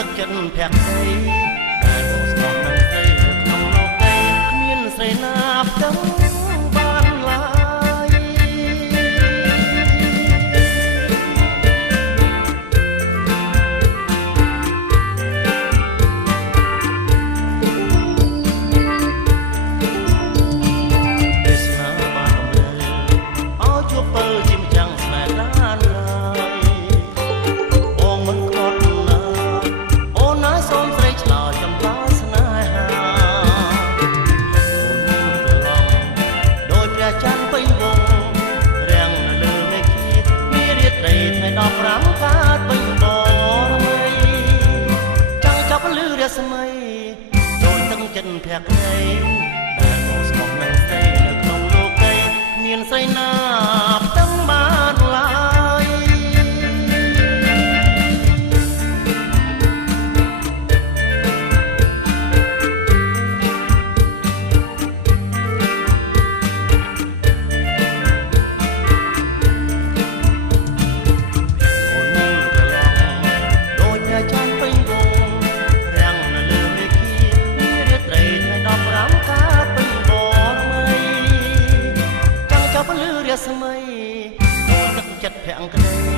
ទឹកចិត្តភក្តីដែលបងស្មោះនឹងស្រីនៅក្នុងលោកដីគ្មានស្រីណាផ្ទឹមបានឡើយទេសនាបានអំរើឲ្យជួបពើជាម្ចាំងស្នេហ៍ឡានឡើយបងមិនខត់ណាអូនណាសូមស្រីឆ្លើយចំឡាស្នេហាច័ន្ទពេញវងរាំងនៅលើមេឃមានរាត្រីថ្ងៃ15កើតពេញបរមីចាំងចាប់លឺរស្មីដោយទឹកចិត្តភក្តីដែលបងស្មោះនឹងស្រីនៅក្នុងលោកដីមានស្រីណាផ្ទឹមបានឡើយស្មីអូនទឹកចិត្តភក្តី